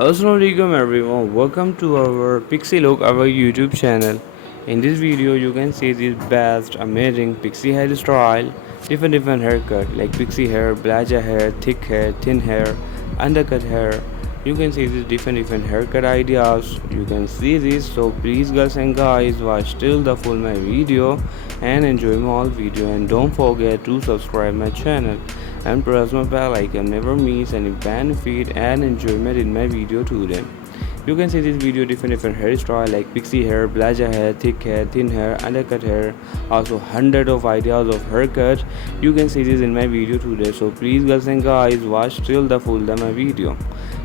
Assalamualaikum everyone, welcome to our Pixie Look, our YouTube channel. In this video you can see this best amazing Pixie hairstyle, different haircut like Pixie hair, blazer hair, thick hair, thin hair, undercut hair. You can see these different haircut ideas. You can see this, so please girls and guys watch till the full my video and enjoy my all video, and don't forget to subscribe my channel and press my bell icon, never miss any benefit and enjoyment in my video today. You can see this video different hairstyle like pixie hair, blazer hair, thick hair, thin hair, undercut hair, also hundred of ideas of haircut. You can see this in my video today, so please girls and guys watch till the full my video.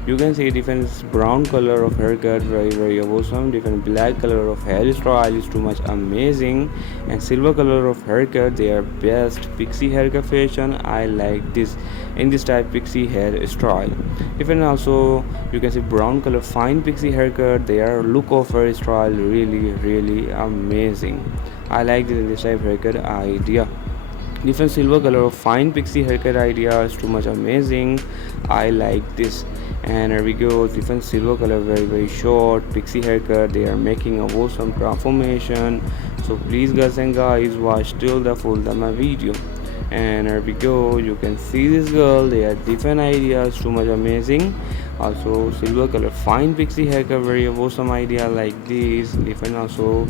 You can see different brown color of haircut, very awesome. Different black color of hairstyle is too much amazing, and silver color of haircut, they are best pixie haircut fashion. I like this in this type pixie hairstyle. Even also you can see brown color fine pixie haircut, their look of hairstyle really amazing. I like this type haircut idea. Different silver color of fine pixie haircut idea is too much amazing. I like this. And here we go, different silver color, very short pixie haircut. They are making a awesome transformation, so please girls and guys watch till the full my video. And here we go, you can see this girl, they are different ideas, too much amazing. Also silver color fine pixie haircut, very awesome idea like this. Different also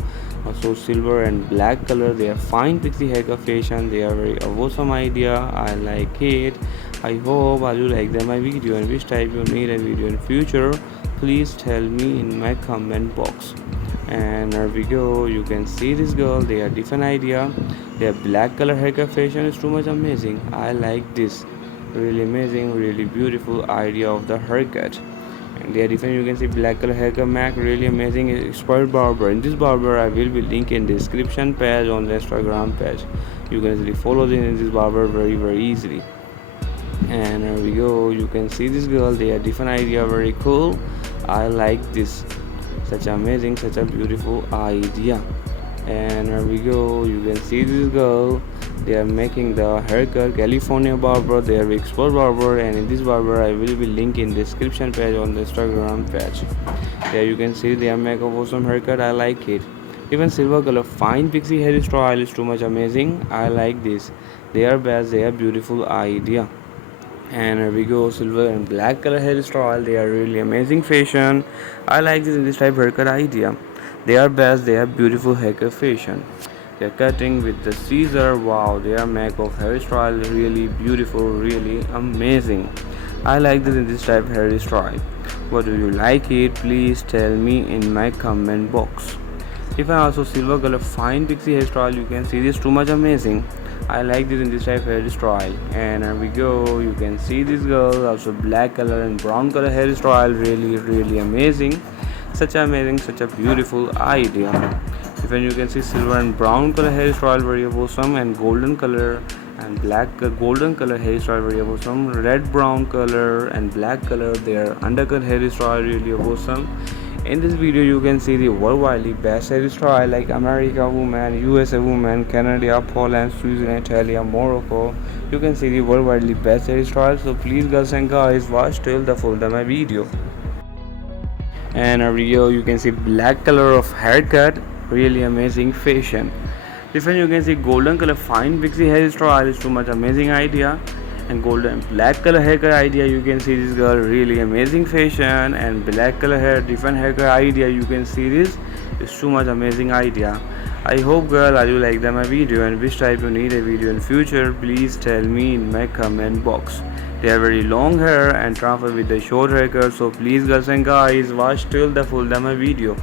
silver and black color, they are fine pixie haircut fashion. They are very awesome idea. I like it. I hope you like my video, and which type you need a video in future, please tell me in my comment box. And here we go, you can see this girl, they are different idea. Their black color haircut fashion is too much amazing. I like this, really amazing, really beautiful idea of the haircut. And they are different. You can see black color haircut mac, really amazing expert barber. In this barber I will be link in description page on the Instagram page. You can easily follow this barber very easily. And here we go, you can see this girl, they are different idea, very cool. I like this, such amazing, such a beautiful idea. And here we go, you can see this girl, they are making the haircut California barber. They are expert barber, and in this barber I will be link in description page on the Instagram page. There you can see they are making awesome haircut. I like it. Even silver color fine pixie hairstyle is too much amazing. I like this. They are best, they are beautiful idea. And here we go, silver and black color hairstyle, they are really amazing fashion. I like this type haircut idea. They are best, they are beautiful haircut fashion. They are cutting with the scissor. Wow, they are make of hairstyle really beautiful, really amazing. I like this type hairstyle. What do you like it? Please tell me in my comment box. If I also silver color fine pixie hairstyle, you can see this too much amazing. I like this type hairstyle. And here we go, you can see this girl, also black color and brown color hairstyle, really amazing. Such amazing, such a beautiful idea. Even you can see silver and brown color hairstyle, very awesome. And golden color and black golden color hairstyle, very awesome. Red brown color and black color, their undercut hairstyle, really awesome. In this video you can see the worldwide best hairstyle like America woman, USA woman, Canada, Poland, Switzerland, Italy, Morocco. You can see the worldwide best hairstyle, so please girls and guys watch till the full my video. And here we go, you can see black color of haircut, really amazing fashion. Different you can see golden color fine pixie hairstyle is too much amazing idea. And golden black color haircut idea, you can see this girl, really amazing fashion. And black color hair different haircut idea, you can see this is too much amazing idea. I hope girl you like my video, and which type you need a video in future, please tell me in my comment box. They are very long hair and transfer with the short haircut, so please girls and guys watch till the full my video.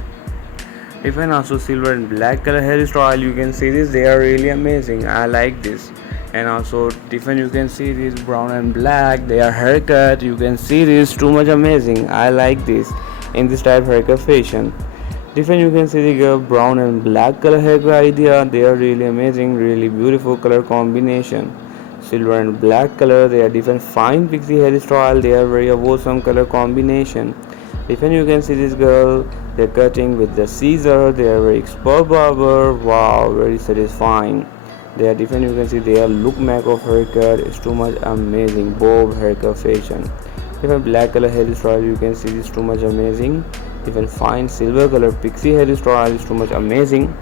If and also silver and black color hairstyle, you can see this, they are really amazing. I like this. And also different you can see this brown and black, they are haircut, you can see this too much amazing. I like this in this type haircut fashion. Different you can see the girl brown and black color haircut idea, they are really amazing, really beautiful color combination. Silver and black color, they are different fine pixie hairstyle, they are very awesome color combination. Different you can see this girl, they are cutting with the scissor, they are very expert barber. Wow, very satisfying. They are different. You can see their look make of haircut is too much amazing. Bob haircut fashion. Even black color hairstyle you can see is too much amazing. Even fine silver color pixie hairstyle is too much amazing.